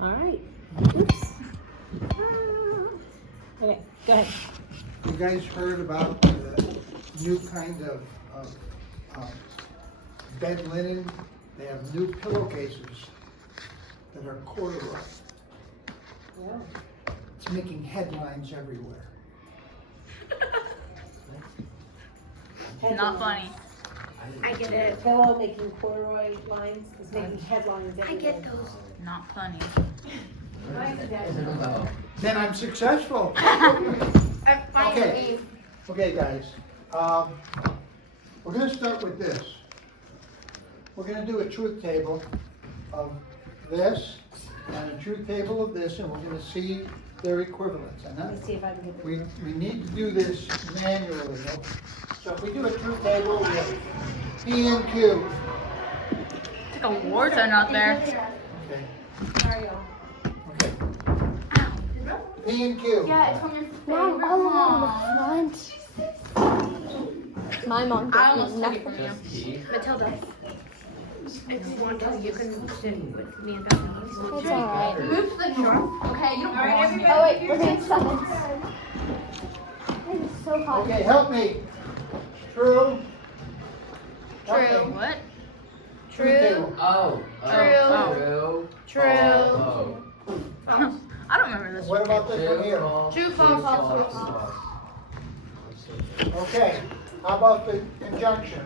All right. Oops. Okay, go ahead. You guys heard about the new kind of bed linen? They have new pillowcases that are corduroy. Yeah. It's making headlines everywhere. Not funny. I get it. Pillow making corduroy lines is making headlines. I get those. Not funny. Then I'm successful. Okay. Okay, guys. We're going to start with this. We're going to do a truth table of this and a truth table of this, and we're going to see their equivalents. And Let me see if I can get the. we need to do this manually. So if we do a truth table, we have P and Q. It's like a war zone out there. Okay. Sorry, y'all. Okay. P and Q. Yeah, it's from your Mom, favorite I mom. want the front. My mom I doesn't almost know took it from nothing. you. Matilda. If you want to, you can sit with me and Bethany. It's alright. Oops, the sure. Okay, you don't want me. Oh wait, we're doing sevens. It's so hot. Okay, help me. True. Help True. me. What? Truth True. table. True. True. True. Oh. I don't remember this. What about this one here? True, false, false. Okay, how about the conjunction?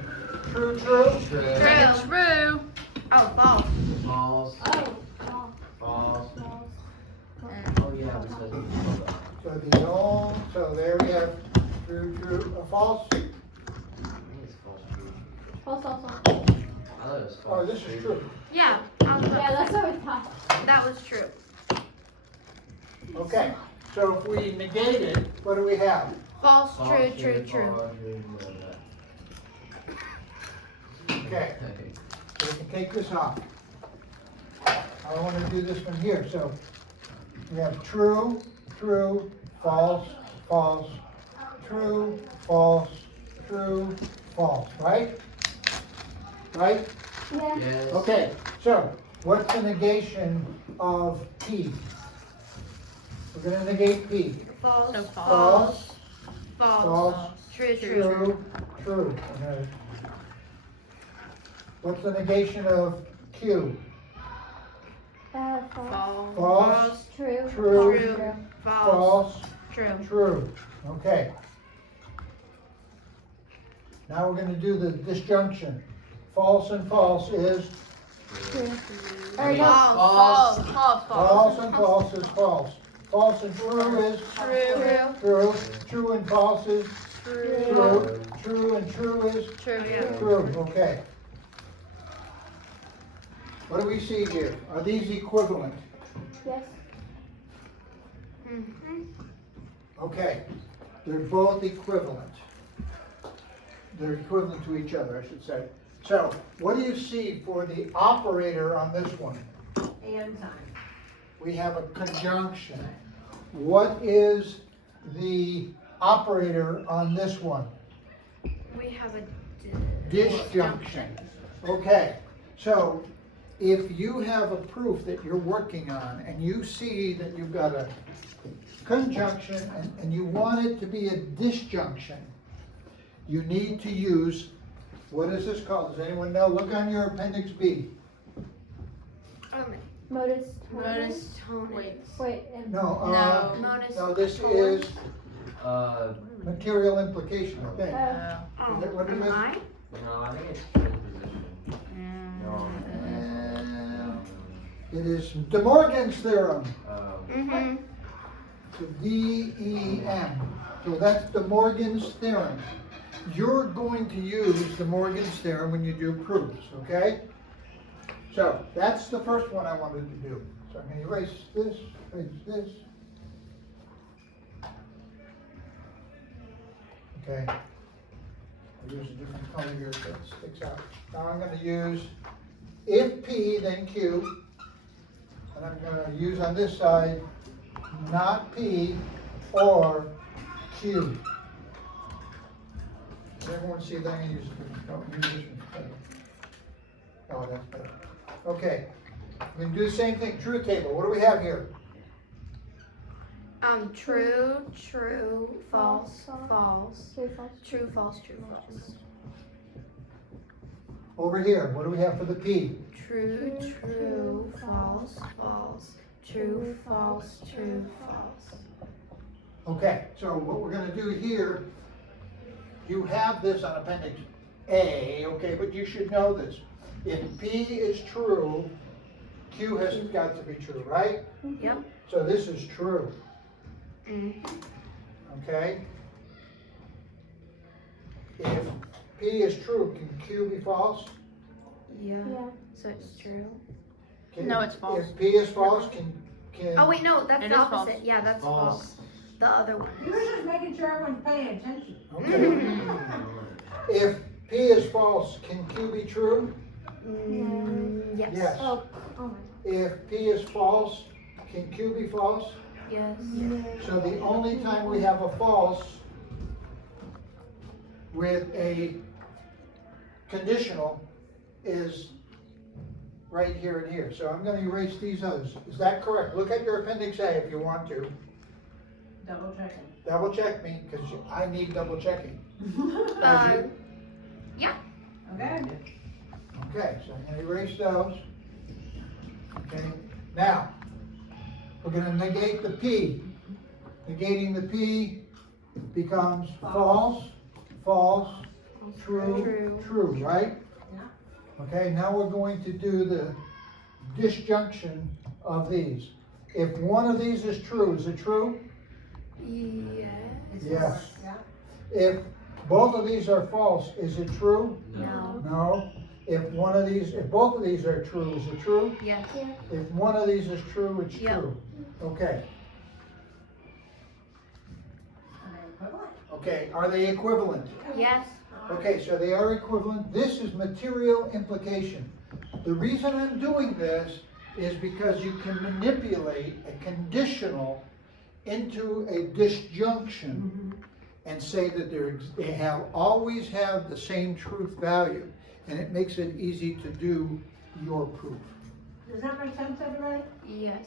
True, true? True. True. True. Oh, false. False. Oh, False. And Oh yeah, because So the all, so there we have true, true, false. I think it's false. True. false, false, false. I thought it was false. Oh, this is true. Yeah, I was about Yeah, to that's say. what we thought. That was true. Okay, so if we negate it, what do we have? False, False, true, true, true. false, true, Okay, so we can take this off. I want to do this one here, so we have true, true, false, false, true, false, true, false, right? Right? Yeah. Yes. Okay, so what's the negation of P? We're gonna negate P. False, So false, false, False, true, true. true, true. Okay. What's the negation of Q? False. False, False, True. true, True. false, false, true. true. Okay. Now we're gonna do the disjunction. False and false is, True. Or no. False, false. False. false and false is false. False and true is true, true. True and false is true, true. True and true is true, yeah. true. Okay. What do we see here? Are these equivalent? Yes. Mm-hmm. Okay. They're both equivalent. They're equivalent to each other, I should say. So, what do you see for the operator on this one? And time. We have a conjunction. What is the operator on this one? We have a Disjunction. Okay, so if you have a proof that you're working on and you see that you've got a conjunction and you want it to be a disjunction, you need to use, what is this called? Does anyone know? Look on your appendix B. Modus. Modus tonus. Wait. No, No. Modus no, this tonus. is Uh, material implication, I think. Oh, Is that what it am is? I? no, I think it's preposition. No. It is De Morgan's theorem. Mm-hmm. So D-E-M. So that's De Morgan's theorem. You're going to use De Morgan's theorem when you do proofs, okay? So that's the first one I wanted to do. So I'm going to erase this, erase this. Okay. I'll use a different color here so it sticks out. Now I'm going to use if P, then Q. And I'm going to use on this side not P or Q. Does everyone see that? I'm going to use this one. Oh, that's better. Okay, we can do the same thing, truth table, what do we have here? True, true, false, false, True, false. true, false, true, false. Over here, what do we have for the P? True, true, false, false, true, false, true, false. Okay, so what we're gonna do here, you have this on appendix A, okay, but you should know this. If P is true, Q has got to be true, right? Yep. So this is true, Mm. okay? If P is true, can Q be false? Yeah. Yeah. So it's true. No, it's false. If P is false, can, Oh wait, no, that's It the is false. opposite. Yeah, that's false. The other one. You were just making sure everyone's paying attention. okay. If P is false, can Q be true? Yes. Yes. Oh, oh my. If P is false, can Q be false? Yes. So the only time we have a false with a conditional is right here and here. So I'm gonna erase these others. Is that correct? Look at your appendix A if you want to. Double checking. Double check me, because I need double checking. Yeah. Okay. Okay, so I'm gonna erase those. Okay, now, we're gonna negate the P. Negating the P becomes false, false, true, True. true, right? Yeah. Okay, now we're going to do the disjunction of these. If one of these is true, is it true? Yes. Yes. Yeah. If both of these are false, is it true? No. No. If both of these are true, is it true? Yes. If one of these is true, it's Yep. true. Okay, Are they equivalent? okay, are they equivalent? Yes. Okay, so they are equivalent. This is material implication. The reason I'm doing this is because you can manipulate a conditional into a disjunction and say that they always have the same truth value, and it makes it easy to do your proof. Does that make sense, everybody? Yes.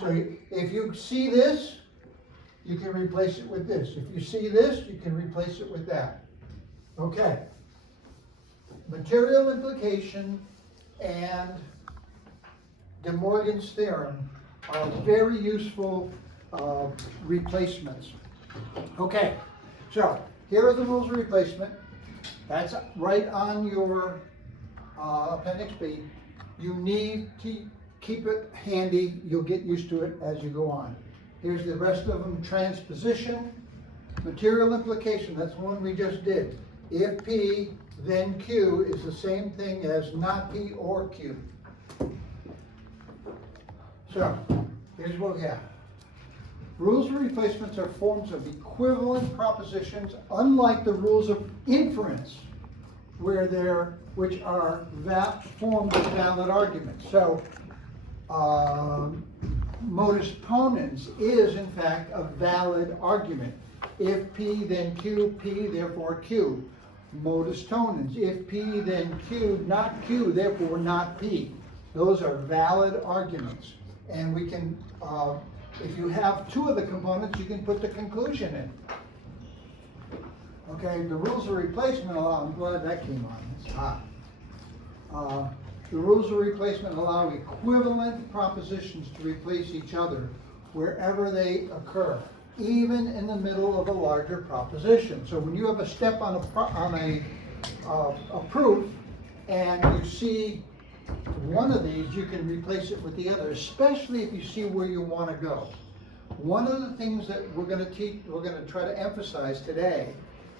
So if you see this, you can replace it with this. If you see this, you can replace it with that. Okay. Material implication and De Morgan's theorem are very useful replacements. Okay, so here are the rules of replacement. That's right on your appendix B. You need to keep it handy. You'll get used to it as you go on. Here's the rest of them. Transposition, material implication, that's the one we just did. If P, then Q is the same thing as not P or Q. So, here's what we have. Rules of replacements are forms of equivalent propositions, unlike the rules of inference, which are formed of valid arguments. So, modus ponens is in fact a valid argument. If P, then Q, P, therefore Q. Modus tonens, if P, then Q, not Q, therefore not P. Those are valid arguments. And we can, if you have two of the components, you can put the conclusion in. Okay, the rules of replacement allow, I'm glad that came on, it's hot. The rules of replacement allow equivalent propositions to replace each other wherever they occur, even in the middle of a larger proposition. So when you have a step on a proof and you see one of these, you can replace it with the other, especially if you see where you want to go. One of the things that we're going to try to emphasize today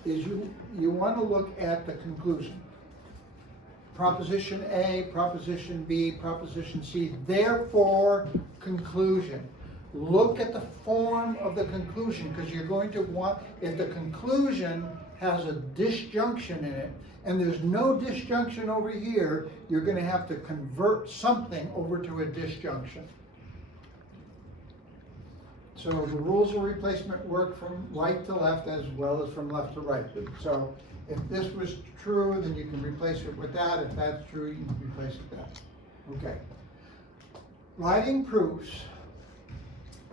is you want to look at the conclusion. Proposition A, proposition B, proposition C, therefore conclusion. Look at the form of the conclusion, because you're going to want, if the conclusion has a disjunction in it, and there's no disjunction over here, you're going to have to convert something over to a disjunction. So the rules of replacement work from right to left as well as from left to right. So if this was true, then you can replace it with that. If that's true, you can replace it with that. Okay. Writing proofs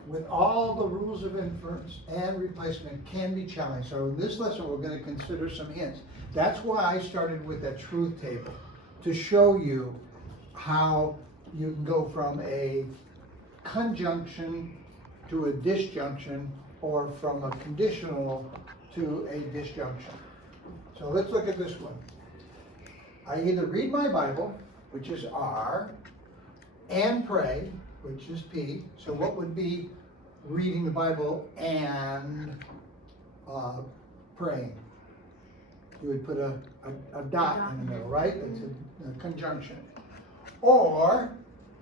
with all the rules of inference and replacement can be challenging. So in this lesson, we're going to consider some hints. That's why I started with that truth table, to show you how you can go from a conjunction to a disjunction, or from a conditional to a disjunction. So let's look at this one. I either read my Bible, which is R, and pray, which is P. So what would be reading the Bible and praying? You would put a dot in the middle, right? That's a conjunction. Or,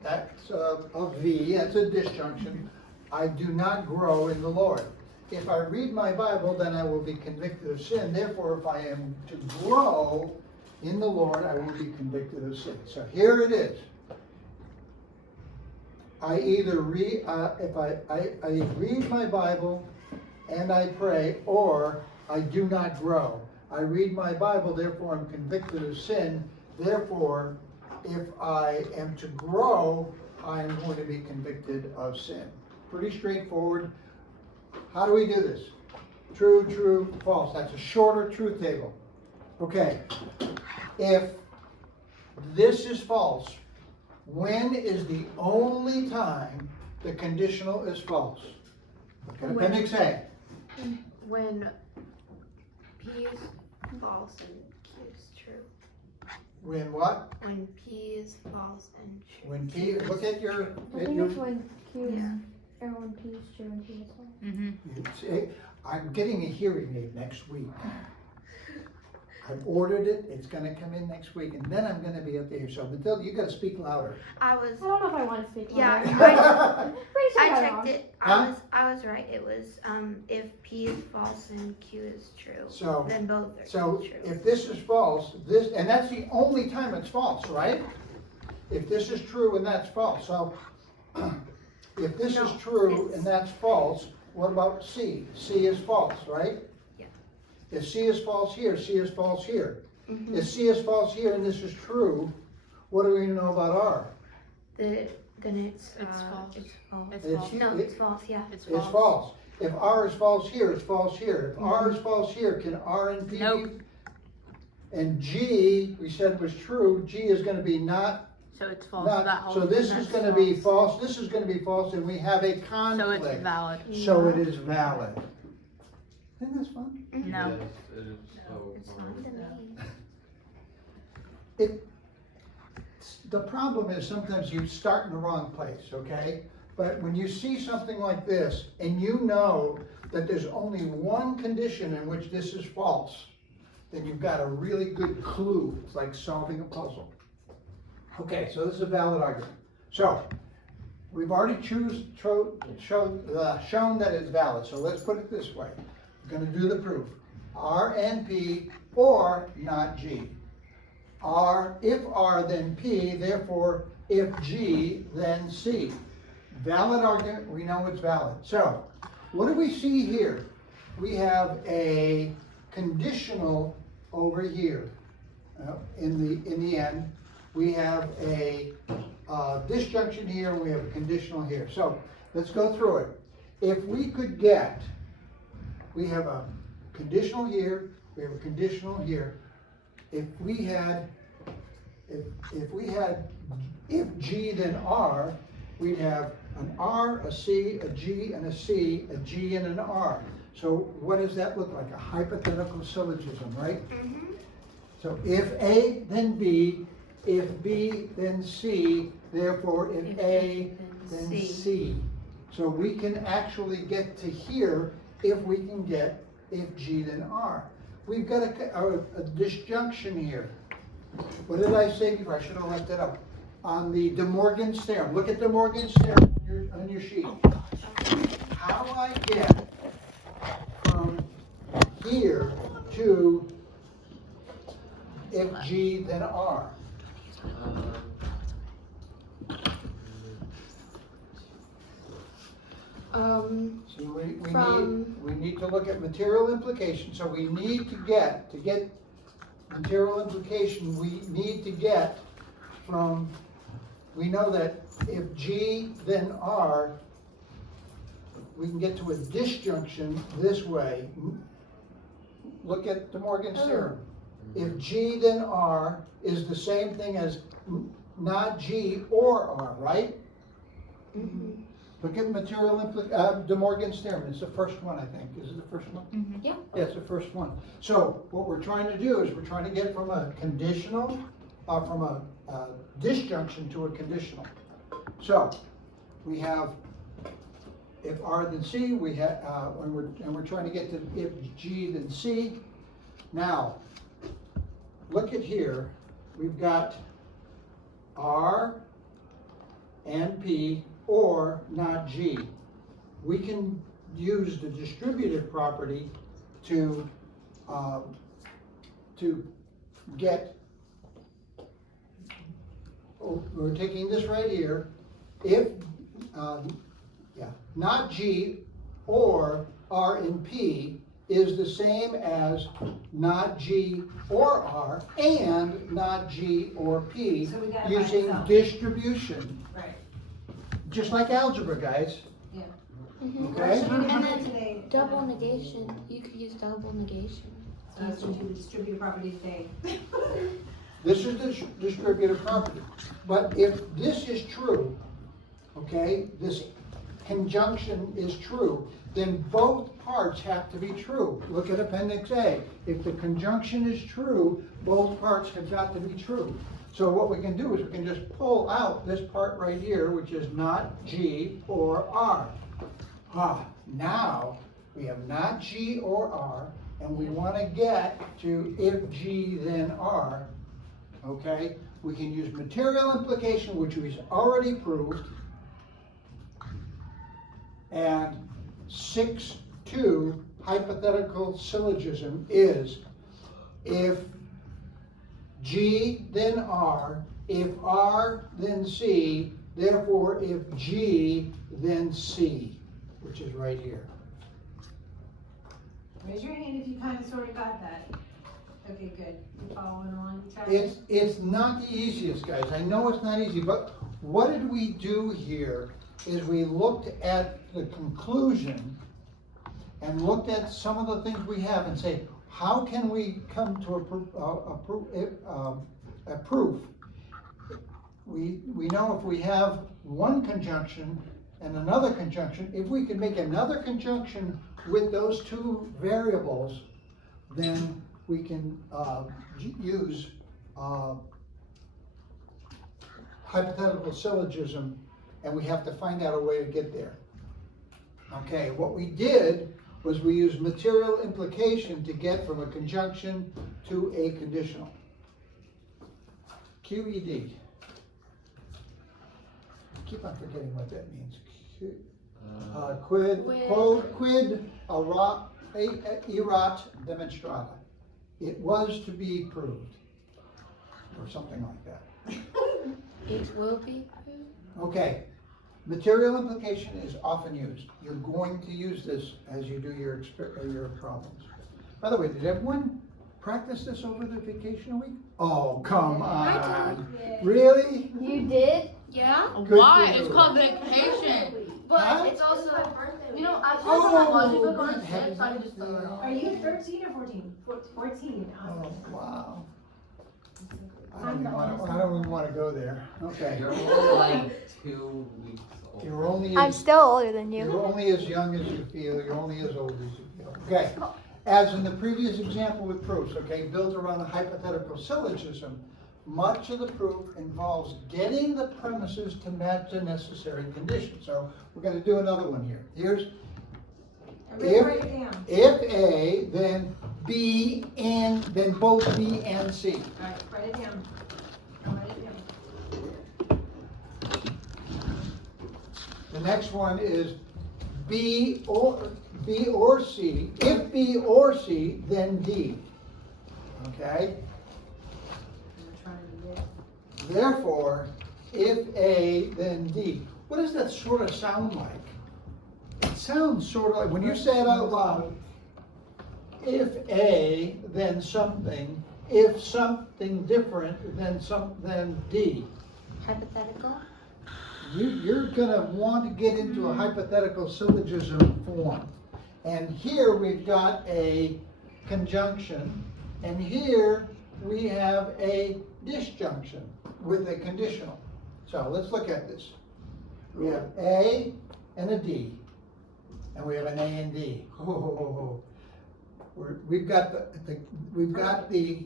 that's a V, that's a disjunction. I do not grow in the Lord. If I read my Bible, then I will be convicted of sin. Therefore, if I am to grow in the Lord, I will be convicted of sin. So here it is. I either read, if I read my Bible and I pray, or I do not grow. I read my Bible, therefore I'm convicted of sin. Therefore, if I am to grow, I am going to be convicted of sin. Pretty straightforward. How do we do this? True, true, false. That's a shorter truth table. Okay. If this is false, when is the only time the conditional is false? Look at Appendix A. When P is false and Q is true. When what? When P is false and true. When P, look at your, I think it's when Q is, or when P is true and Q is false. Mm-hmm. I'm getting a hearing aid next week. I've ordered it, it's gonna come in next week, and then I'm gonna be up there, so Matilda, you gotta speak louder. I was, I don't know if I want to speak. yeah, louder. Pretty sure I I'm checked wrong. it. Huh? I was right. It was, if P is false and Q is true, So, then both are so true. if this is false, this, and that's the only time it's false, right? If this is true and that's false, so if this is No, true it's- and that's false, what about C? C is false, right? Yeah. If C is false here, C is false here. Mhm. If C is false here and this is true, what do we know about R? Then it's It's false. It's false. It's It's- false. No, it's false. Yeah. It's It's false. false. If R is false here, it's false here. If R is false here, can R and P be? Nope. And G, we said was true, G is gonna be not, So it's false. That not, whole so this thing, is that's gonna be false. false, this is gonna be false, and we have a So conflict. it's valid. So it is valid. Isn't this fun? No. Yes, it is so It's fun. fine to me. The problem is sometimes you start in the wrong place, okay? But when you see something like this, and you know that there's only one condition in which this is false, then you've got a really good clue. It's like solving a puzzle. Okay, so this is a valid argument. So, we've already shown that it's valid, so let's put it this way. We're gonna do the proof. R and P, or not G. R, if R, then P, therefore, if G, then C. Valid argument, we know it's valid. So, what do we see here? We have a conditional over here. In the end, we have a disjunction here, and we have a conditional here. So, let's go through it. If we could get, we have a conditional here, we have a conditional here. If G then R, we'd have an R, a C, a G, and a C, a G, and an R. So what does that look like? A hypothetical syllogism, right? Mm-hmm. So if A, then B, if B, then C, therefore if A, then C. So we can actually get to here if we can get if G, then R. We've got a disjunction here. What did I say before? I should have left it up. On the De Morgan's theorem. Look at De Morgan's theorem on your sheet. How do I get from here to if G, then R? So we need to look at material implication. So we need to get material implication, we need to get from we know that if G then R, we can get to a disjunction this way. Look at De Morgan's theorem. If G then R is the same thing as not G or R, right? Look at De Morgan's theorem, it's the first one, I think. Is it the first one? Yeah. Yeah, it's the first one. So what we're trying to do is we're trying to get from a conditional, from a disjunction to a conditional. So we have if R then C, we have, and we're trying to get to if G then C. Now, look at here, we've got R and P or not G. We can use the distributive property to get, we're taking this right here, if, not G or R and P is the same as not G or R and not G or P So we gotta find using itself. distribution, Right. just like algebra, guys. Yeah. Okay? And then Today, double negation. You could use double negation. So that's what you distribute property today. This is the distributive property. But if this is true, okay, this conjunction is true, then both parts have to be true. Look at Appendix A. If the conjunction is true, both parts have got to be true. So what we can do is we can just pull out this part right here, which is not G or R. Now we have not G or R, and we want to get to if G then R. Okay, we can use material implication, which we've already proved, and 6.2 hypothetical syllogism is if G then R, if R then C, therefore if G then C, which is right here. Raise your hand if you kind of sort of got that. Okay, good. You following along, Travis? It's not the easiest, guys. I know it's not easy, but what did we do here is we looked at the conclusion and looked at some of the things we have and say, how can we come to a proof? We know if we have one conjunction and another conjunction, if we can make another conjunction with those two variables, then we can use hypothetical syllogism, and we have to find out a way to get there. Okay, what we did was we used material implication to get from a conjunction to a conditional. QED. Keep on forgetting what that means. Quid erat demonstrata. It was to be proved, or something like that. It will be. Okay, material implication is often used. You're going to use this as you do your problems. By the way, did everyone practice this over the vacation week? Oh, come on. Really? You did? Yeah? Good Why? for you. It's called vacation. But Huh? it's also, you know, I Oh, put my logic book on good the tip, so I can just throw it Are all. you 13 or 14? 14. Oh, Awesome. wow. I don't even want to go there. Okay. You're only like 2 weeks old. You're only I'm as, still older than you. you're only as young as you feel, you're only as old as you feel. Okay. As in the previous example with proofs, okay, built around a hypothetical syllogism, much of the proof involves getting the premises to match the necessary conditions. So we're going to do another one here. Here's Everybody write it down. if A, then B, and then both B and C. All right, write it down. Write it down. The next one is B or C. If B or C, then D. Okay? We're trying to get. Therefore, if A, then D. What does that sort of sound like? It sounds sort of like, when you say it out loud, if A, then something, if something different, then D. Hypothetical? you're gonna want to get into a hypothetical syllogism form. And here we've got a conjunction, and here we have a disjunction with a conditional. So let's look at this. We have A and a D, and we have an A and D. We've got the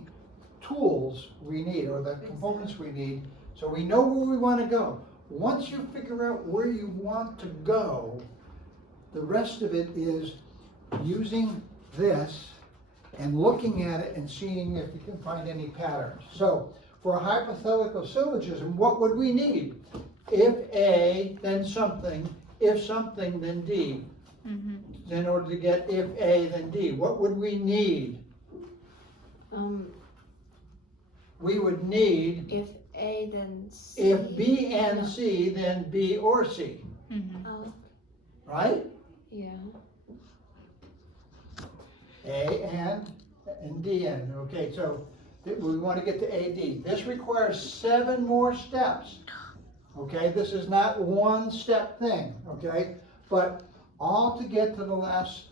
tools we need, or the components we need, so we know where we want to go. Once you figure out where you want to go, the rest of it is using this and looking at it and seeing if you can find any patterns. So for a hypothetical syllogism, what would we need? If A, then something, if something, then D. In order to get if A, then D, what would we need? We would need, If A, then C. if B and C, then B or C, Oh, right? yeah. A and D and, okay, so we want to get to AD. This requires 7 more steps, okay? This is not one step thing, okay? But all to get to the last,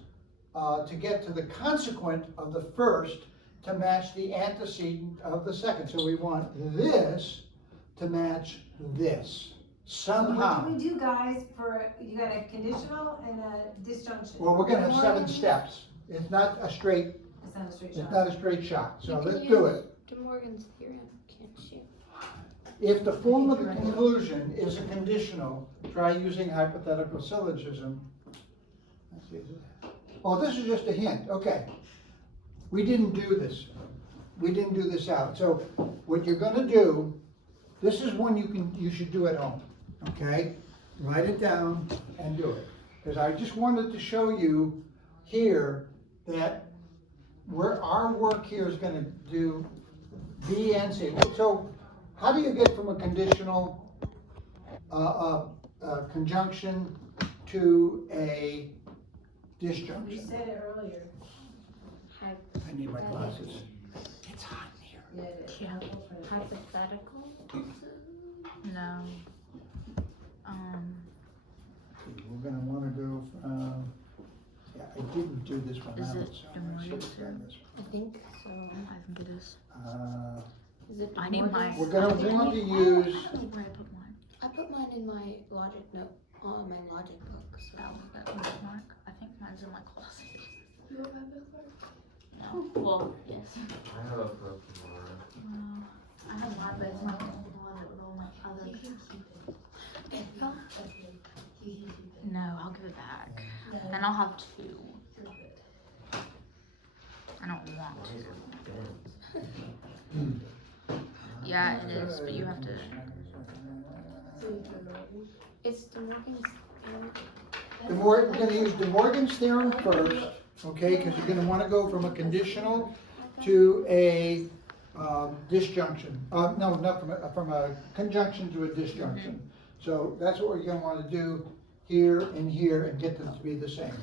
to get to the consequent of the first to match the antecedent of the second. So we want this to match this somehow. What do we do, guys, for, you got a conditional and a disjunction? Well, we're gonna have More 7 than- steps. It's not a straight, It's not a straight it's shot. not a straight shot, so You can let's do use it. De Morgan's theorem, can't you? If the form of the conclusion is a conditional, try using hypothetical syllogism. Let's see. Oh, this is just a hint, okay. We didn't do this. We didn't do this out. So what you're gonna do, this is one you should do at home, okay? Write it down and do it. Because I just wanted to show you here that our work here is gonna do B and C. So how do you get from a conditional conjunction to a We disjunction? said it earlier. I need my glasses. It's hot in here. Yeah, it is. Yeah. Hypothetical? No. We're gonna wanna go from, yeah, I didn't do this one Is out, it so De I should Morgan's have done this I think so. I think it is. one. Is it De I need Morgan's? We're gonna want to use, I don't know where I put mine. I put mine in my logic note, my logic book, so. That bookmark. I think mine's in my closet. No. Well, yes. I have a book tomorrow. Well, I have mine, but it's not in the closet with all my other. No, I'll give it back. And I'll have 2. I don't want to. Yeah, it is, but you have to. It's De Morgan's theorem. we're gonna use De Morgan's theorem first, okay? Because you're gonna wanna go from a conditional to a disjunction. No, not from a conjunction to a disjunction. So that's what we're gonna wanna do here and get them to be the same.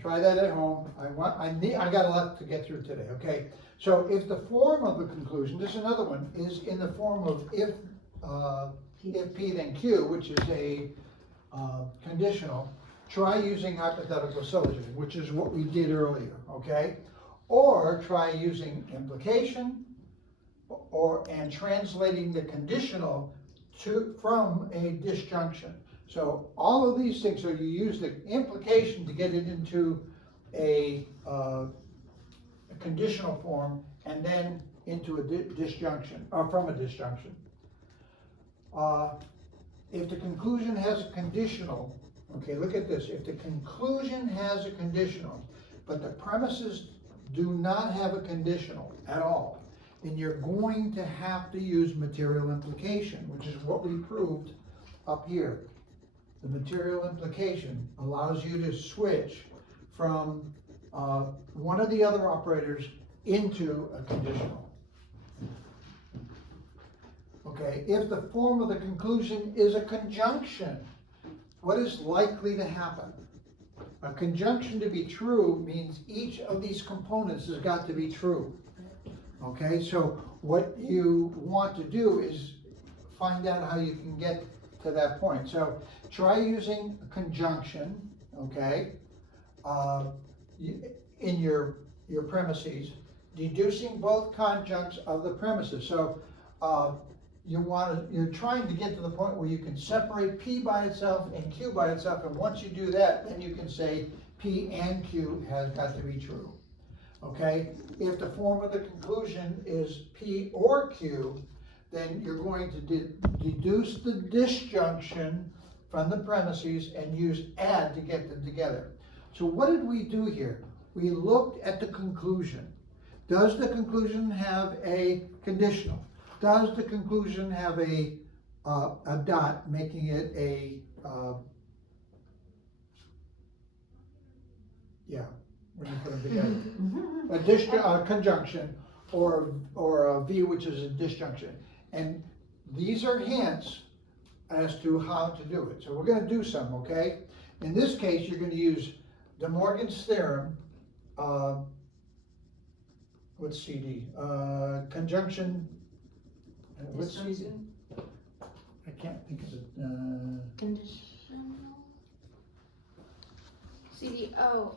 Try that at home. I got a lot to get through today, okay? So if the form of the conclusion, this is another one, is in the form of if P then Q, which is a conditional, try using hypothetical syllogism, which is what we did earlier, okay? Or try using implication and translating the conditional from a disjunction. So all of these things, so you use the implication to get it into a conditional form and then into a disjunction, or from a disjunction. If the conclusion has a conditional, okay, look at this. If the conclusion has a conditional, but the premises do not have a conditional at all, then you're going to have to use material implication, which is what we proved up here. The material implication allows you to switch from one of the other operators into a conditional. Okay, if the form of the conclusion is a conjunction, what is likely to happen? A conjunction to be true means each of these components has got to be true. Okay, so what you want to do is find out how you can get to that point. So try using conjunction, okay? In your premises, deducing both conjuncts of the premises. So you're trying to get to the point where you can separate P by itself and Q by itself, and once you do that, then you can say P and Q has got to be true. Okay? If the form of the conclusion is P or Q, then you're going to deduce the disjunction from the premises and use add to get them together. So what did we do here? We looked at the conclusion. Does the conclusion have a conditional? Does the conclusion have a dot making it a, when you put them together, a conjunction, or a V, which is a disjunction. And these are hints as to how to do it. So we're going to do some, okay? In this case, you're going to use De Morgan's theorem. What's CD? Conjunction. What's CD? I can't think of it. Conditional. CDO,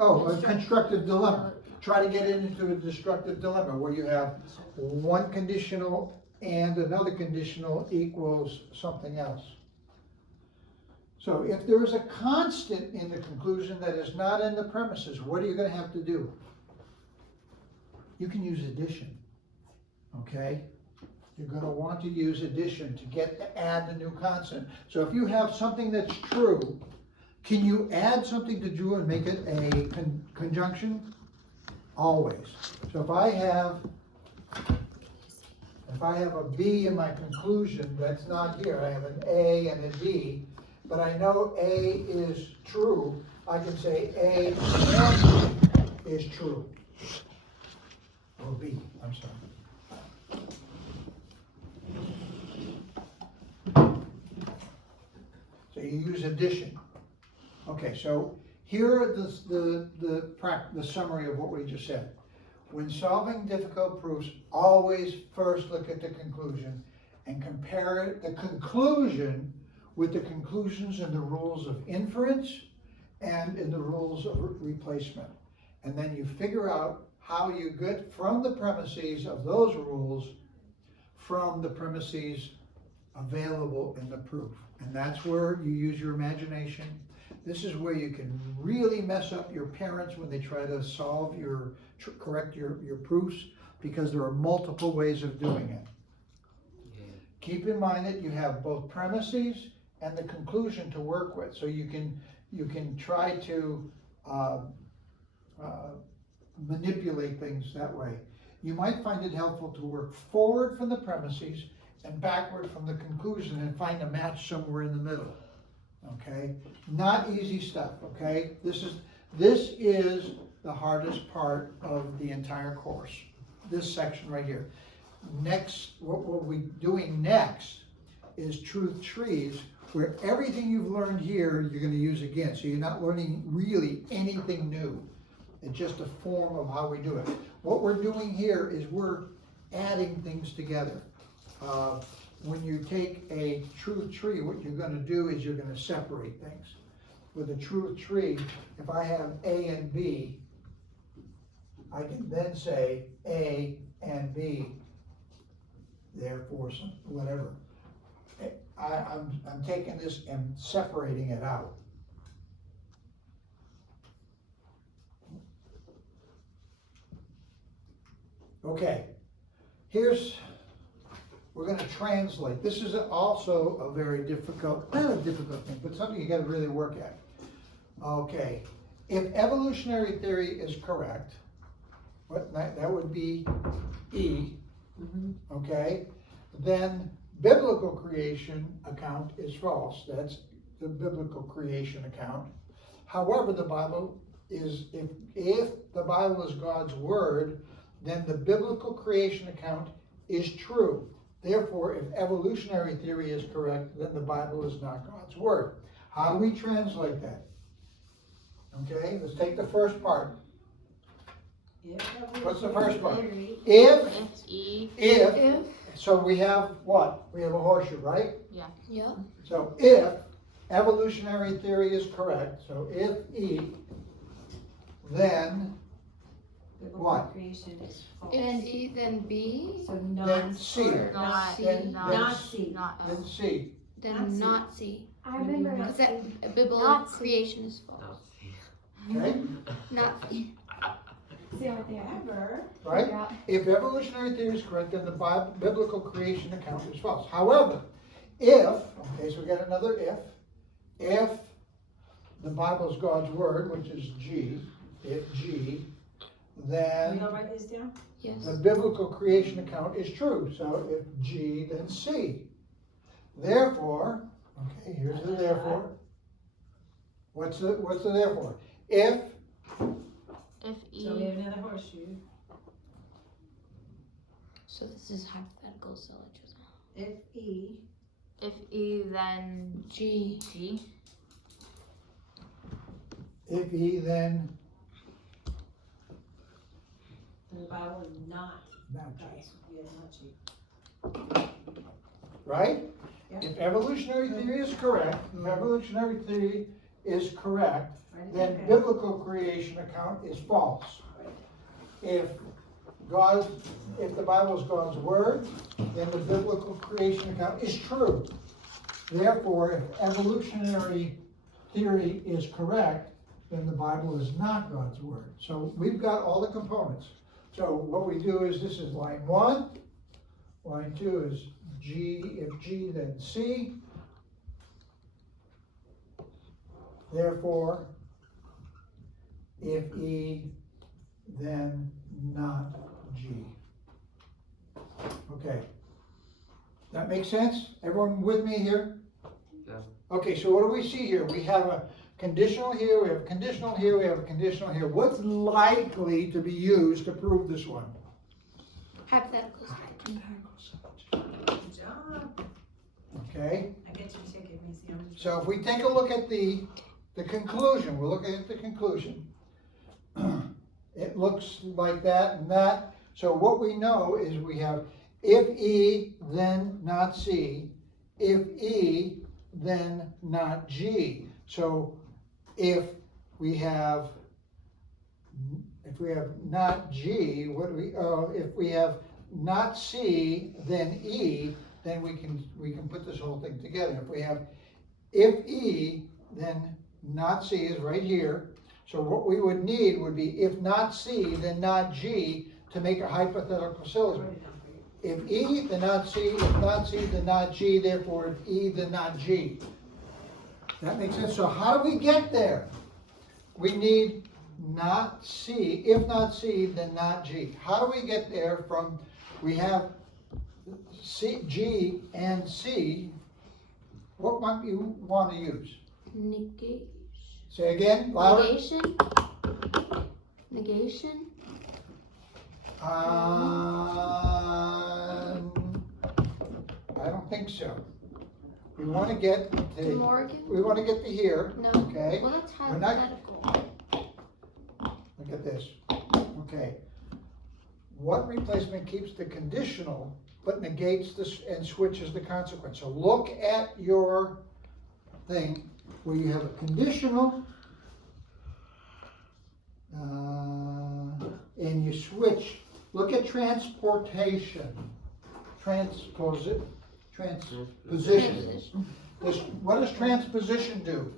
A constructive dilemma. Try to get into a destructive dilemma where you have one conditional and another conditional equals something else. So if there is a constant in the conclusion that is not in the premises, what are you going to have to do? You can use addition, okay? You're going to want to use addition to add the new constant. So if you have something that's true, can you add something to true and make it a conjunction? Always. So if I have a B in my conclusion that's not here, I have an A and a D, but I know A is true, I can say A and B is true. Or B, I'm sorry. So you use addition. Okay, so here are the summary of what we just said. When solving difficult proofs, always first look at the conclusion and compare the conclusion with the conclusions in the rules of inference and in the rules of replacement. And then you figure out how you get from the premises of those rules from the premises available in the proof. And that's where you use your imagination. This is where you can really mess up your parents when they try to solve correct your proofs, because there are multiple ways of doing it. Yeah. Keep in mind that you have both premises and the conclusion to work with, so you can try to manipulate things that way. You might find it helpful to work forward from the premises and backward from the conclusion and find a match somewhere in the middle. Okay, not easy stuff. Okay, this is the hardest part of the entire course. This section right here. Next, what we'll be doing next is truth trees, where everything you've learned here you're going to use again. So you're not learning really anything new. It's just a form of how we do it. What we're doing here is we're adding things together. When you take a truth tree, what you're going to do is you're going to separate things. With a truth tree, if I have A and B, I can then say A and B, therefore some, whatever. I'm taking this and separating it out. Okay, we're going to translate. This is also a very difficult, not a difficult thing, but something you got to really work at. Okay, if evolutionary theory is correct, that would be E, okay, then biblical creation account is false. That's the biblical creation account. However, the Bible is, if the Bible is God's word, then the biblical creation account is true. Therefore, if evolutionary theory is correct, then the Bible is not God's word. How do we translate that? Okay, let's take the first part. What's the first part? If so we have what? We have a horseshoe, right? Yeah. So if evolutionary theory is correct, so if E, then Biblical What? creation is false. And E then B, So then not, C, not, then, not C. then C. then not C. I remember Because that biblical Not C. creation is false. Okay, Not C. see right there. However, right? Yeah. If evolutionary theory is correct, then the biblical creation account is false. However, if, okay, so we got another if the Bible is God's word, which is G, if G, we then all write this down? Yes. the biblical creation account is true. So if G, then C. Therefore, okay, here's the therefore. What's the therefore? If If E, So we have another horseshoe. So this is hypothetical syllogism. If E, if E, then G. G. if E, then the Bible is not not G. God's, yeah, not G. Right? Yeah. If evolutionary theory is correct, Write it then down. biblical creation account is false. If the Bible is God's word, then the biblical creation account is true. Therefore, if evolutionary theory is correct, then the Bible is not God's word. So we've got all the components. So what we do is, this is line 1. Line 2 is G, if G, then C. Therefore, if E, then not G. Okay. That makes sense? Everyone with me here? Yeah. Okay, so what do we see here? We have a conditional here, we have a conditional here, we have a conditional here. What's likely to be used to prove this one? Hypothetical. Good job. Okay? I get your ticket, Missy. I'm just. So if we take a look at the conclusion, we're looking at the conclusion. It looks like that and that. So what we know is we have if E, then not C. If E, then not G. So if we have not G, what do we? If we have not C, then E, then we can put this whole thing together. If we have if E, then not C is right here. So what we would need would be if not C, then not G to make a hypothetical syllogism. Write it down for you. If E, then not C, if not C, then not G, therefore if E, then not G. That makes sense? So how do we get there? We need not C, if not C, then not G. How do we get there from, we have C, G and C, what might you want to use? Negation. Say again, louder. Negation. Negation. I don't think so. We want to get De the, Morgan. we want to get to here, No. okay? Well, that's We're not- hypothetical. Look at this, okay. What replacement keeps the conditional but negates this and switches the consequence? So look at your thing where you have a conditional and you switch. Look at transportation. Transposition. Transition. What does transposition do?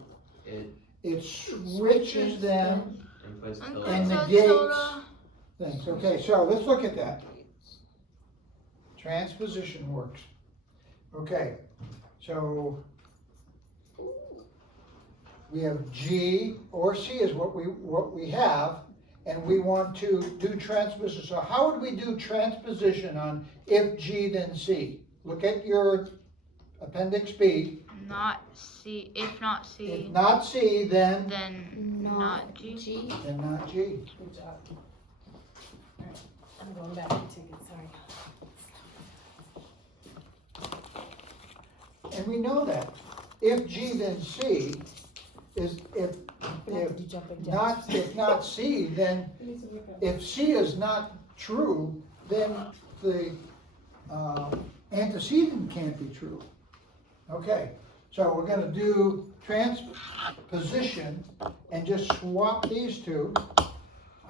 It switches them And puts the. and negates things. Okay, so let's look at that. Transposition works. Okay, so we have G or C is what we have, and we want to do transposition. So how would we do transposition on if G then C? Look at your appendix B. Not C, if not If C, not C, then not G. G. then not G. Good job. Alright, I'm going back to ticket, sorry. And we know that if G then C is if not C, then if C is not true, then the antecedent can't be true. Okay, so we're gonna do transposition and just swap these two,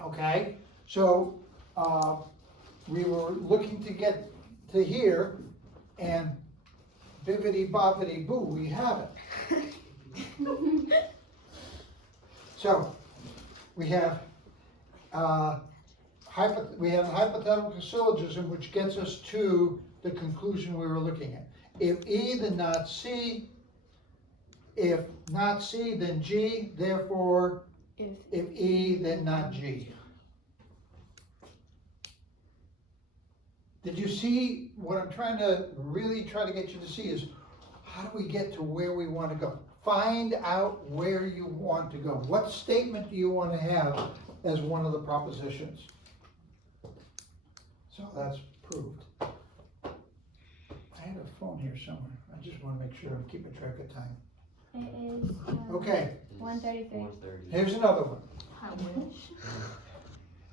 okay? So, we were looking to get to here, and bibbidi bobbidi boo, we have it. So, we have, we have a hypothetical syllogism which gets us to the conclusion we were looking at. If E, then not C. If not C, then G. Therefore, if E, then not G. Did you see what I'm trying to really try to get you to see is how do we get to where we want to go? Find out where you want to go. What statement do you want to have as one of the propositions? So that's proved. I had a phone here somewhere. I just want to make sure I'm keeping track of time. It is Okay, 133. 1:30. here's another one. I wish.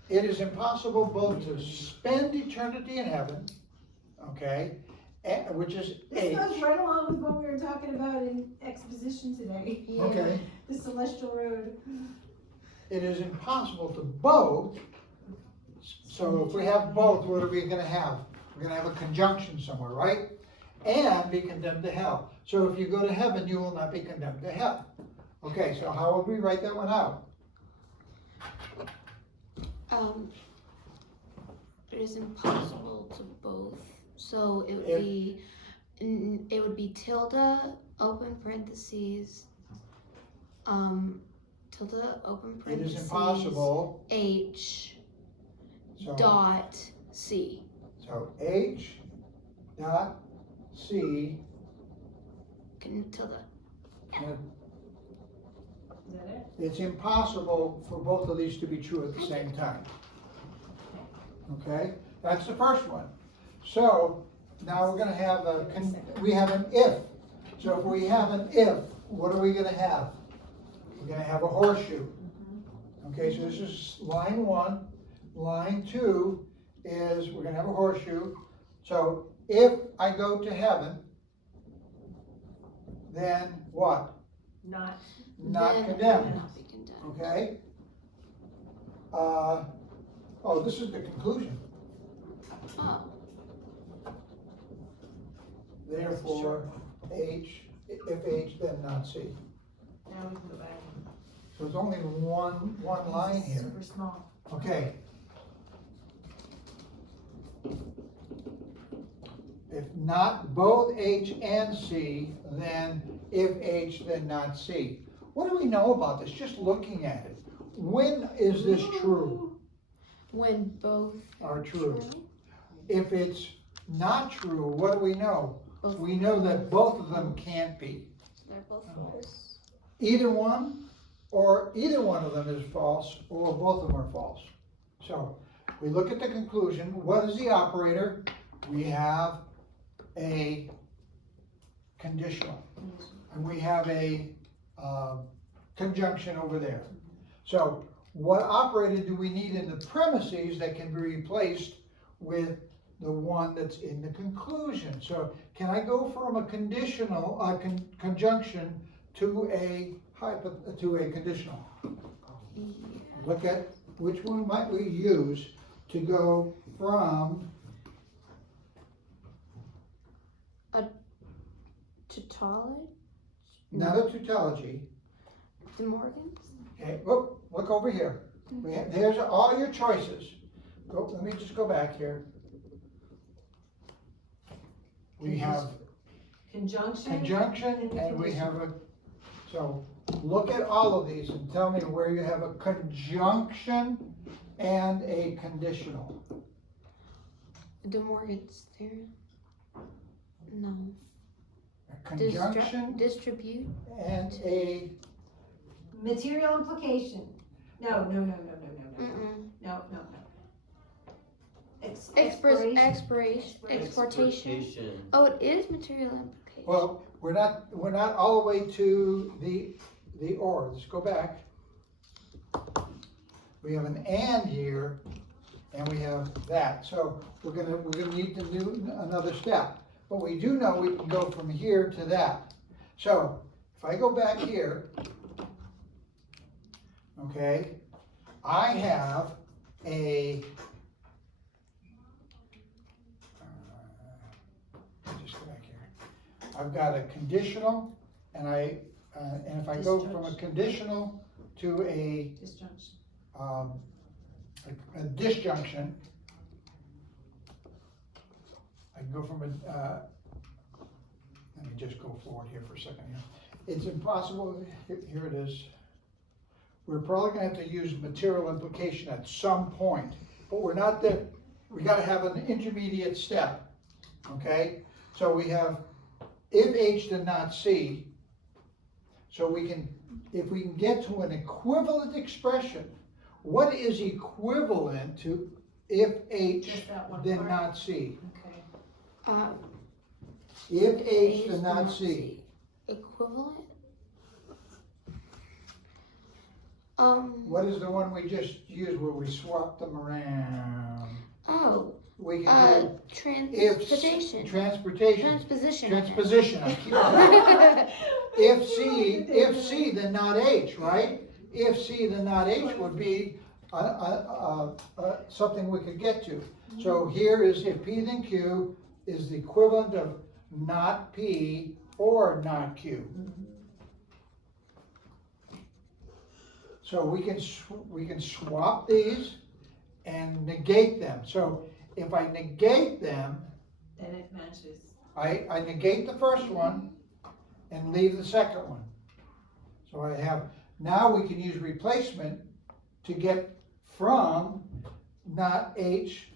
It is impossible both to spend eternity in heaven, okay, which is This H. goes right along with what we were talking about in exposition today, Okay, the celestial road. it is impossible to both. So if we have both, what are we gonna have? We're gonna have a conjunction somewhere, right? And be condemned to hell. So if you go to heaven, you will not be condemned to hell. Okay, so how would we write that one out? It is impossible to both, so it would If- be, it would be tilde, open parentheses, tilde, open It parentheses. is impossible, H so, dot C. so H dot C, Tilde. and Is that it? it's impossible for both of these to be true at the same time. Okay, that's the first one. So now we're gonna have we have an if. So if we have an if, what are we gonna have? We're gonna have a horseshoe. Okay, so this is line 1. Line 2 is we're gonna have a horseshoe. So if I go to heaven, then what? Not. Not Then condemned. not be condemned. Okay? Oh, this is the conclusion. Oh, Therefore, H, if H, then not C. Now we can go back. So it's only one line here. Super small. Okay. If not both H and C, then if H, then not C. What do we know about this? Just looking at it. When is this true? when both Are true. If it's not true, what do we know? Both. We know that both of them can't be. They're both false. Either one, or either one of them is false, or both of them are false. So, we look at the conclusion. What is the operator? We have a conditional. And we have a conjunction over there. So, what operator do we need in the premises that can be replaced with the one that's in the conclusion? So, can I go from a conditional, conjunction to a conditional? Look at which one might we use to go from Tautology? not a tautology. De Morgan's? Okay, look over here. There's all your choices. Let me just go back here. We have Conjunction. conjunction and we have so look at all of these and tell me where you have a conjunction and a conditional. De Morgan's there? No. A conjunction Distribute? and a, Material implication. No. Mm-mm. No. Exportation. Expiration. Exportation. Oh, it is material implication. well, we're not all the way to the or. Let's go back. We have an and here, and we have that. So we're gonna need to do another step. But we do know we can go from here to that. So if I go back here, okay, I have a, just go back here. I've got a conditional, and and if I go from a conditional to a Disjunction. a disjunction, I can go from a, let me just go forward here for a second here. It's impossible, here it is. We're probably gonna have to use material implication at some point, but we're not there. We gotta have an intermediate step, okay? So we have if H did not C, so we can, if we can get to an equivalent expression, what is equivalent to if H Just that one did part? not C? Okay. If H H did not C. Equivalent? What is the one we just used where we swapped them around? Oh, We can do transportation. transportation. Transposition. Transposition, I keep if C, then not H, right? If C, then not H would be something we could get to. So here is if P then Q is the equivalent of not P or not Q. So we can swap these and negate them. So if I negate them, Then it matches. I negate the first one and leave the second one. So I have, now we can use replacement to get from not H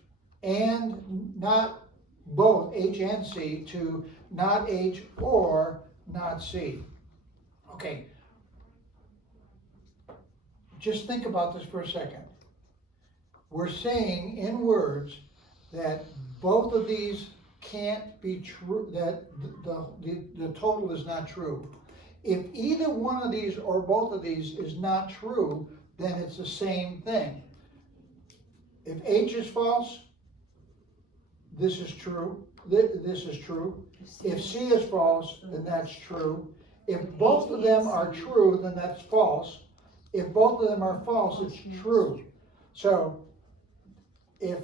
and not both H and C to not H or not C. Okay. Just think about this for a second. We're saying in words that both of these can't be true, that the total is not true. If either one of these or both of these is not true, then it's the same thing. If H is false, this is true, this is true. If C is false, then that's true. If both of them are true, then that's false. If both of them are false, it's true. So if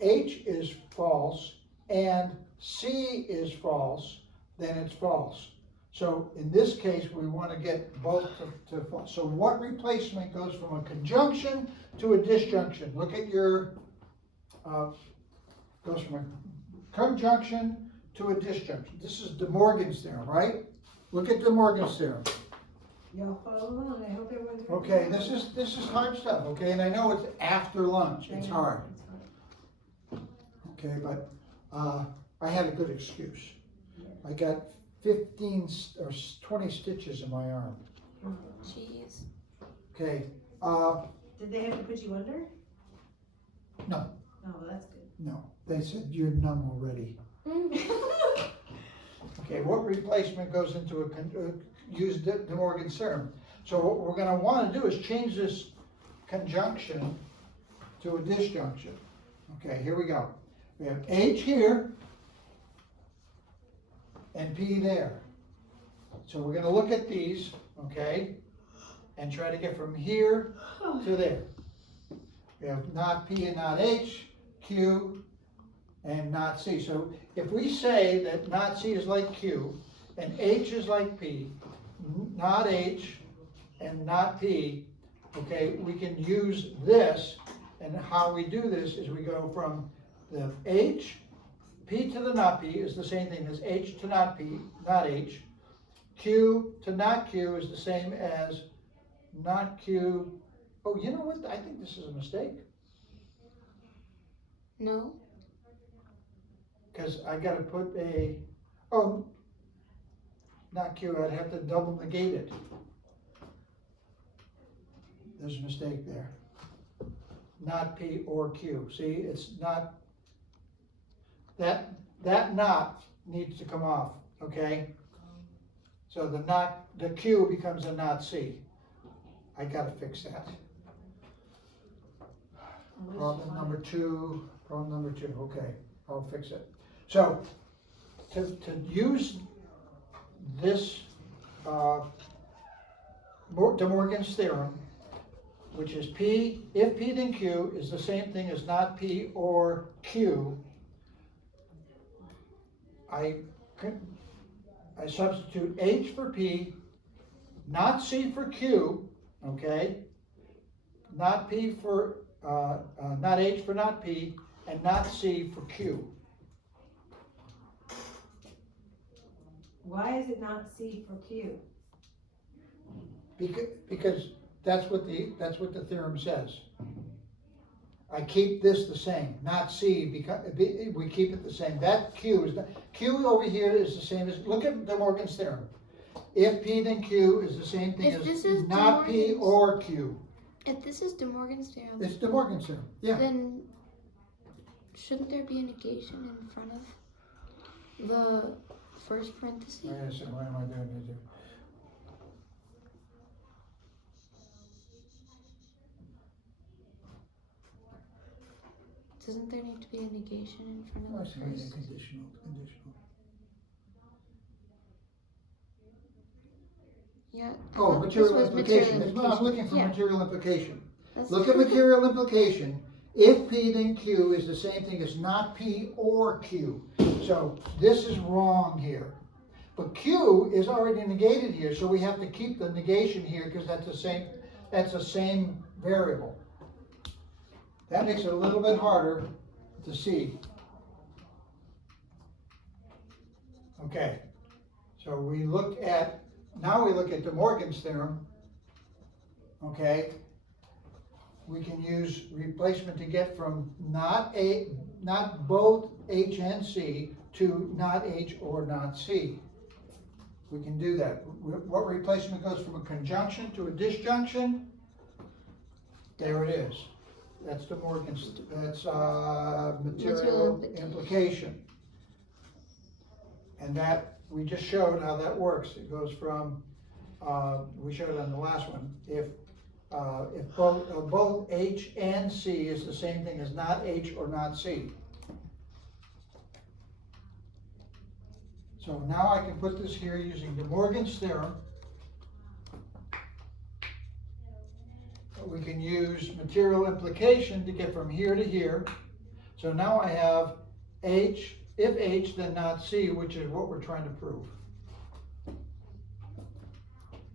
H is false and C is false, then it's false. So in this case, we want to get both to false. So what replacement goes from a conjunction to a disjunction? Look at your, goes from a conjunction to a disjunction. This is De Morgan's theorem, right? Look at De Morgan's theorem. Y'all follow along, I hope everyone's. Okay, this is hard stuff, okay, and I know it's after lunch, it's hard, okay, but, I had a good excuse. I got 15 or 20 stitches in my arm, Jeez. okay, Did they have to put you under? no, Oh, well, that's good. no, they said you're numb already. Okay, what replacement goes into use De Morgan's theorem? So what we're gonna wanna do is change this conjunction to a disjunction. Okay, here we go. We have H here and P there. So we're gonna look at these, okay, and try to get from here to there. We have not P and not H, Q, and not C. So if we say that not C is like Q, and H is like P, not H and not P, okay, we can use this, and how we do this is we go from the H, P to the not P is the same thing as H to not P, not H. Q to not Q is the same as not Q. Oh, you know what? I think this is a mistake. No? Because I gotta put not Q, I'd have to double negate it. There's a mistake there. Not P or Q, see, it's not, that not needs to come off, okay? So the Q becomes a not C. I gotta fix that. Problem number two, okay, I'll fix it. So, to use this, De Morgan's theorem, which is P, if P then Q is the same thing as not P or Q, I substitute H for P, not C for Q, okay? Not P for, not H for not P, and not C for Q. Why is it not C for Q? Because that's what the theorem says. I keep this the same, not C, because we keep it the same. That Q is, Q over here is the same as, look at De Morgan's theorem. If P then Q is the same thing If this as is not De P Morgan's- or Q. If this is De Morgan's theorem, It's De Morgan's theorem, yeah. then shouldn't there be a negation in front of the first parenthesis? Wait a second, what am I doing here? Doesn't there need to be a negation in front Oh, I of see, the first? conditional. Yeah. I Oh, thought this material was implication. material Well, I'm looking for Yeah, material implication. that's- Look at material implication. If P then Q is the same thing as not P or Q. So this is wrong here. But Q is already negated here, so we have to keep the negation here because that's the same variable. That makes it a little bit harder to see. Okay, so now we look at De Morgan's theorem. Okay, we can use replacement to get from not both H and C to not H or not C. We can do that. What replacement goes from a conjunction to a disjunction? There it is. That's De Morgan's, that's material implication. And that, we just showed how that works. It goes from, we showed it on the last one, if both H and C is the same thing as not H or not C. So now I can put this here using De Morgan's theorem. We can use material implication to get from here to here. So now I have H, if H then not C, which is what we're trying to prove.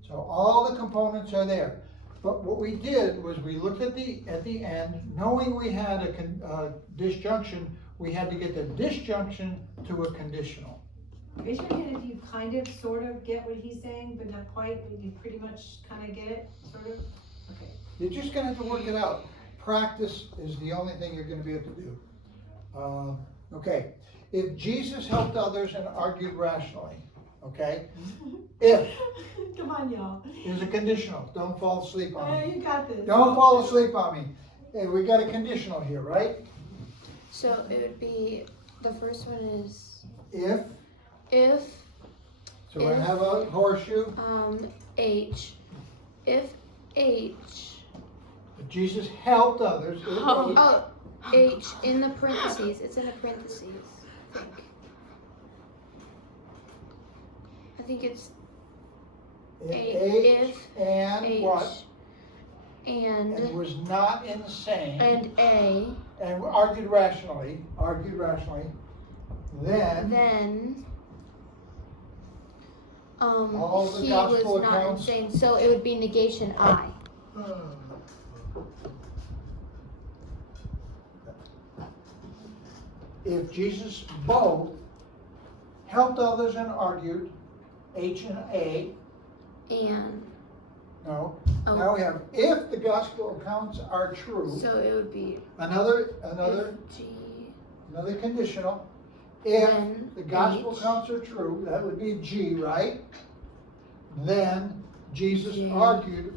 So all the components are there. But what we did was we looked at the end, knowing we had a disjunction, we had to get the disjunction to a conditional. Raise your hand if you kind of, sort of get what he's saying, but not quite, but you pretty much kind of get it, sort of? Okay. You're just gonna have to work it out. Practice is the only thing you're gonna be able to do. Okay, if Jesus helped others and argued rationally, okay? If Come on, y'all. is a conditional, don't fall asleep on me. You got this. Don't fall asleep on me. Hey, we got a conditional here, right? So it would be, the first one is If, so I have a horseshoe. H, if H, If Jesus helped others, if Oh. H, oh, H in the parentheses, it's in the parentheses, I think it's if if H and H what? and And was not insane. A, And argued rationally, then all the he gospel was not accounts- insane, so it would be negation I. If Jesus both helped others and argued, H and A, And, no. oh, Now we have if the gospel accounts are true, so it would be another if G, conditional. If then the gospel H. accounts are true, that would be G, right? Then Jesus G. argued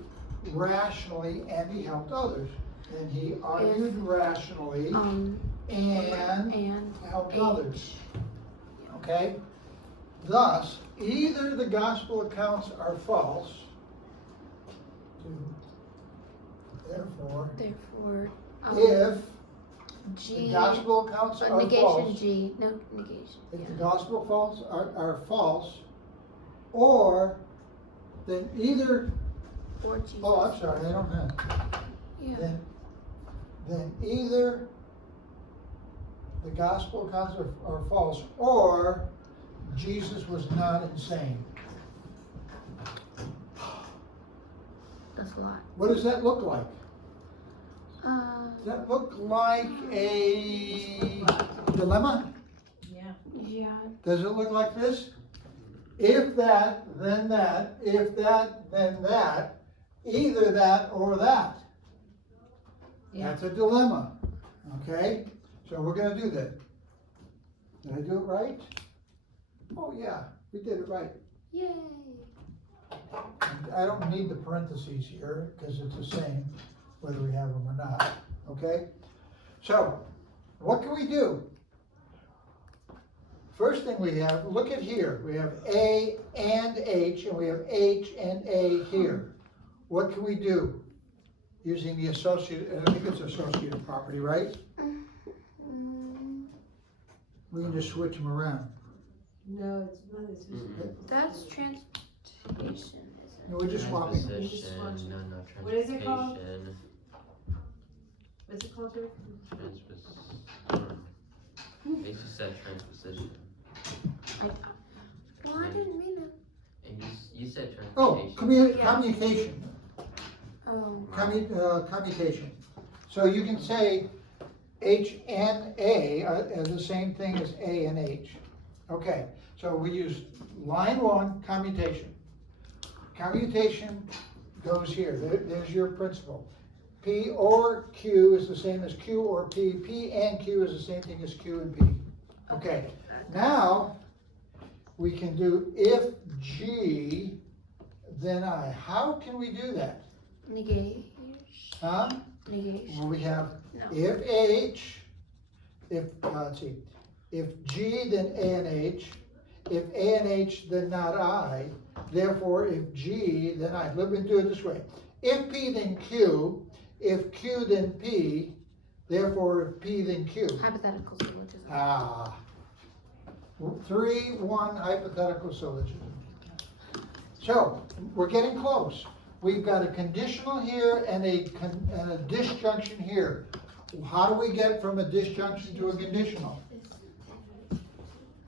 rationally and he helped others. Then he argued rationally and and helped H. others. Okay? Thus, either the gospel accounts are false, therefore, Therefore, if the G, gospel accounts are negation false, G, no negation. if Yeah. the gospel false are false, or then either, Or Jesus. oh, I'm sorry, I don't have, Yeah. then either the gospel accounts are false, or Jesus was not insane. That's a lot. What does that look like? Does Uh, that look like a dilemma? Yeah. yeah. Does it look like this? If that, then that, if that, then that, either that or that. Yeah. That's a dilemma, okay? So we're gonna do that. Did I do it right? Oh yeah, we did it right. Yay. I don't need the parentheses here, because it's the same, whether we have them or not, okay? So, what can we do? First thing we have, look at here, we have A and H, and we have H and A here. What can we do? Using the associated, I think it's associated property, right? Mm, We can just switch them around. No, it's not, it's just. that's transportation, isn't No, we're just swapping. Transition, swap. no, no, transportation. What is it called? What's it called, Drew? They just said transposition. it? Well, I didn't mean it. And you said Oh, transportation. commutation. Oh. Commutation. So you can say H and A are the same thing as A and H. Okay, so we use line one, commutation. Commutation goes here, there's your principle. P or Q is the same as Q or P. P and Q is the same thing as Q and P. Okay, now we can do if G, then I. How can we do that? Negation. Huh? Negation. Well, we have No. if H, if, let's see, if G, then A and H, if A and H, then not I, therefore if G, then I. Let me do it this way. If P, then Q, if Q, then P, therefore if P, then Q. Hypothetical syllogism. Ah. 3-1 hypothetical syllogism. So, we're getting close. We've got a conditional here and a disjunction here. How do we get from a disjunction to a conditional?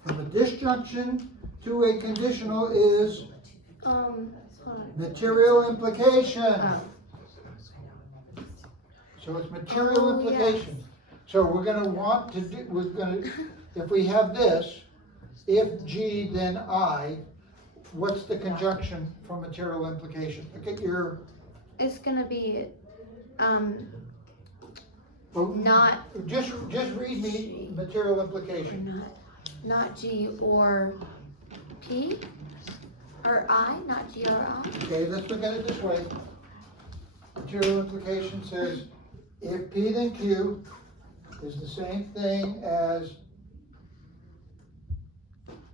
From a disjunction to a conditional is Hold on. material implication. Oh. So it's material Oh, implication. So we're gonna want to do, if we have this, if G, then I, what's the conjunction for material implication? Look at your, It's gonna be, well, not, just read me material implication. not G or P? Or I, not G or I? Okay, let's look at it this way. Material implication says, if P then Q is the same thing as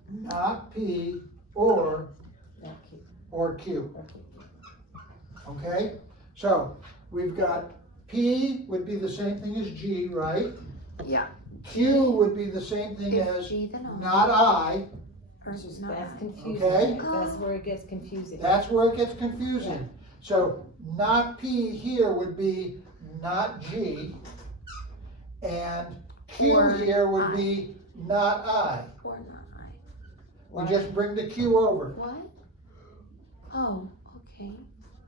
not P or Q. Okay, so we've got P would be the same thing as G, right? Yeah. Q would be the same thing If as G, then I. not I. Or It's just, not that's I. confusing. Okay. That's where it gets confusing. That's where it gets confusing. So not P here would be not G, and Q Or here would I. be not I. Or not I. We just bring the Q over. What? Oh, okay.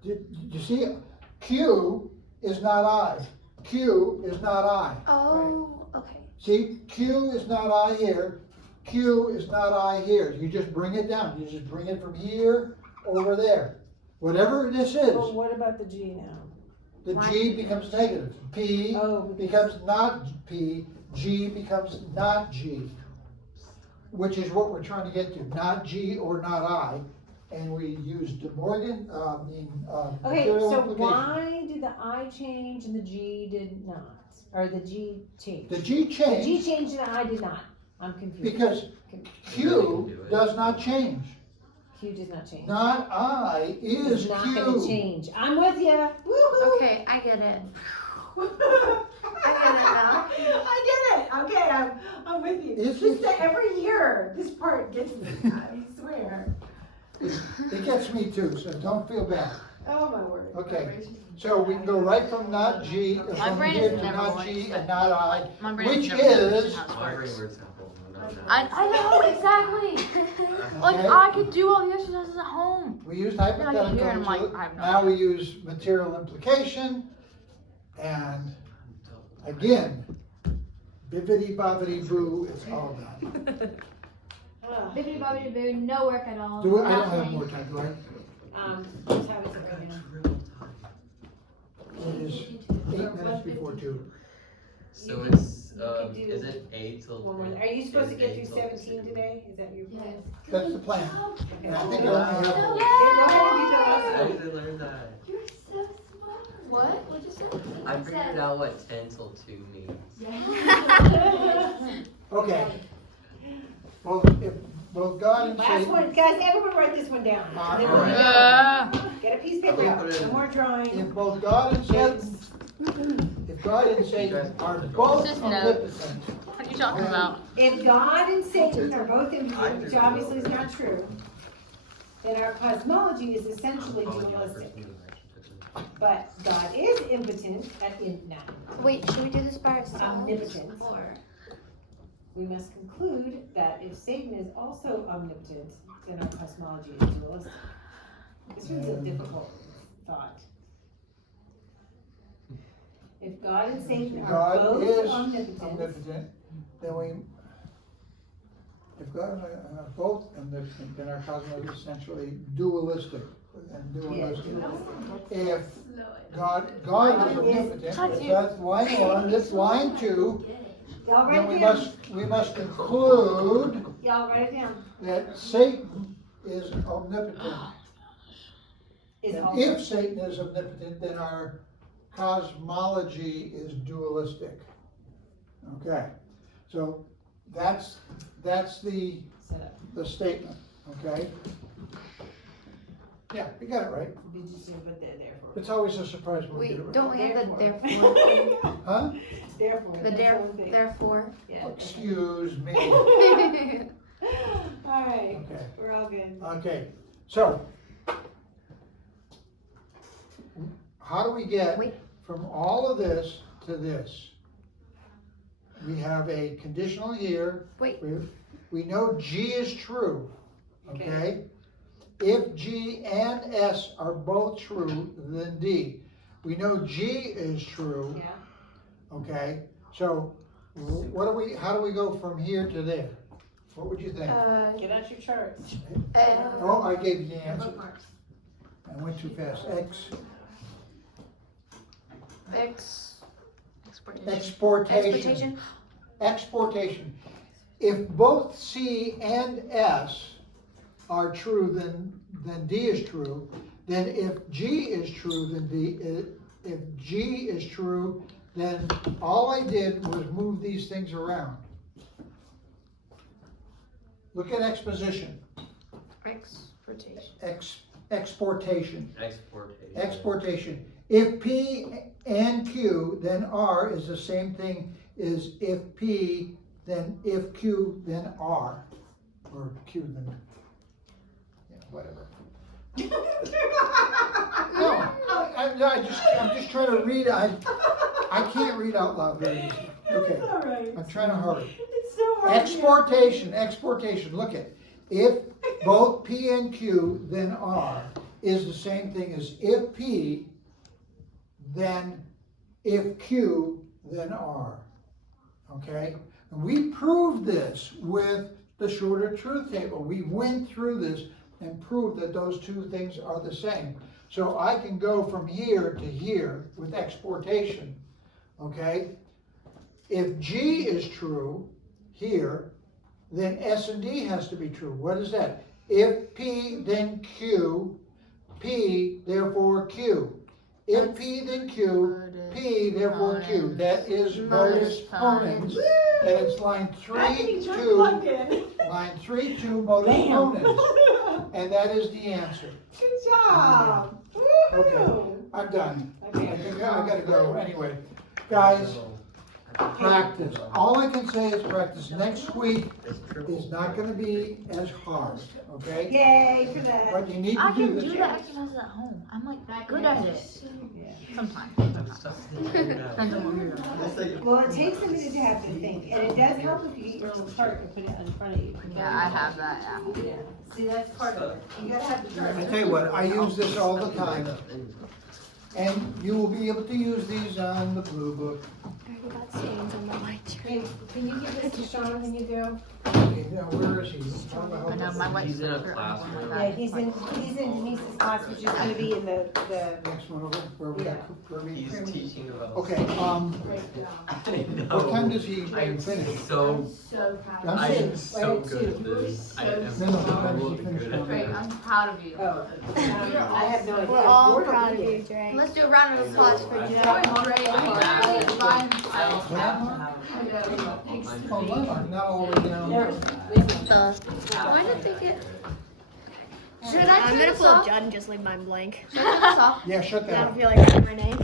Did you see? Q is not I. Q is not I. Oh, okay. See, Q is not I here. Q is not I here. You just bring it down. You just bring it from here over there. Whatever this is, Well, what about the G now? the Why? G becomes negative. P Oh, becomes not P. G becomes not G. Which is what we're trying to get to. Not G or not I. And we use De Morgan, Okay, material so implication. why did the I change and the G did not? Or the G changed? The G The G changed changed and the I did not. I'm confused. because Q does not change. Q does not change. Not I is It's not gonna Q. change. I'm with ya. Woo-hoo. Okay, I get it. I get it, okay, I'm with you. It's- Just that every year, this part gets me, I swear. It gets me too, so don't feel bad. Oh, my word. Okay, so we can go right from not G, My from brain here is to never not going G to and not I, Like, my brain which never knows is, how this My brain works. works simple. I know, exactly. Like, Okay. I could do all the exercises at home. we used I hear and I'm hypothetical, like, I have no now we use material implication, and again, bibbidi bobbidi boo, it's all done. Bibbidi bobbidi boo, no work at all. Do I don't have nothing. more time, do I? What time is it right now? It is 8 minutes before 2. So You it's, could do is it 8 till? One more. Are you supposed to get is through 8 till 17 today? Is that your plan? That's the plan, Okay. and I think I only have, Okay, go ahead and do the I last one. didn't learn that. You're so smart. What? What'd you say? I figured out what 10 till 2 means. okay. Well, if both God and Last Satan, one, guys, everyone write this one down. Then we're Alright. done. Get a piece of paper Okay, out, put it no in. more drawing. if both God and Satan, if God and Satan are both Just no. omnipotent, What are you talking about? If God and Satan are both impotent, which obviously is not true, then our cosmology is essentially dualistic. But God is impotent Wait, should we do this by ourselves? Omnipotent. Or? we must conclude that if Satan is also omnipotent, then our cosmology is dualistic. This one's a difficult thought. If God and Satan are God both is omnipotent, omnipotent, then we, if God and I are both omnipotent, then our cosmos is essentially dualistic. And dualistic. If God is omnipotent, if that's line 1, this line 2, y'all then write it down. we must conclude Y'all write it down. that Satan is omnipotent. Is And also, if Satan is omnipotent, then our cosmology is dualistic. Okay, so that's the set up. statement, okay? Yeah, you got it right. Did you see what they're there for? It's always a surprise when we get it Wait, right. don't we have the therefore? Huh? Therefore. The that's one thing. therefore? Yeah. Excuse me. Alright, Okay, we're all good. okay, so. How do we get Wait. from all of this to this? We have a conditional here. Wait. We know G is true, okay? If G and S are both true, then D. We know G is true, Yeah. okay? So how do we go from here to there? What would you think? Get out your charts. Oh, I gave you the answer. Bookmarks. I went too fast. Exportation. Exportation. If both C and S are true, then D is true. Then if G is true, then if G is true, then all I did was move these things around. Look at exposition. Exportation. Exportation. If P and Q, then R is the same thing as if P, then if Q, then R. Or Q, then, yeah, whatever. No, I'm just trying to read, I can't read out loud very easily. Okay, It's alright. I'm trying to hurry. It's so hard. Exportation, look at, if both P and Q, then R, is the same thing as if P, then if Q, then R, okay? And we proved this with the shorter truth table. We went through this and proved that those two things are the same. So I can go from here to here with exportation, okay? If G is true here, then S and D has to be true. What is that? If P, then Q, P, therefore Q. If P, then Q, P, therefore Q. That is modus ponens. And it's line That can 3, be just 2, plugged in. line 3, 2, modus ponens. And that is the answer. Good job. Okay. Woo-hoo. I'm done. Okay. I gotta go anyway. Guys, practice. All I can say is practice. Next week is not gonna be as hard, okay? Yay for that. But you need I to do can this. do the exercises at home. I'm like good at it. Sometimes. Depends on what you're doing. Well, it takes a minute to have to think, and it does help if you get your little chart and put it in front of you. Yeah, I have that at home. Yeah. See, that's part of it. You gotta have the chart. I tell you what, I use this all the time. And you will be able to use these on the blue book. I already got stains on my white shirt. Hey, can you give this to Sean when you go? Okay, now where is he? Talk about I know how- my white He's in a shirt. classroom. Yeah, he's in Denise's class, which is gonna be in the, Next one over, where we got, where we. He's teaching about. Okay, I know. what time does he I'm finish? so, So proud. I'm I saying, am so good at this. I am No, no, what time does so he finish good at on Great, this. I'm proud of you. oh, I have no idea. We're all Ward will proud be of there. you, Dre. Let's do a round of applause for Jack. Great. Fine. Oh, Lemon, not all the way down. Why did they get? Should I I'm turn gonna this pull off? a Judd and just leave mine blank. Should I turn this off? Yeah, shut I that don't off. feel like writing my name.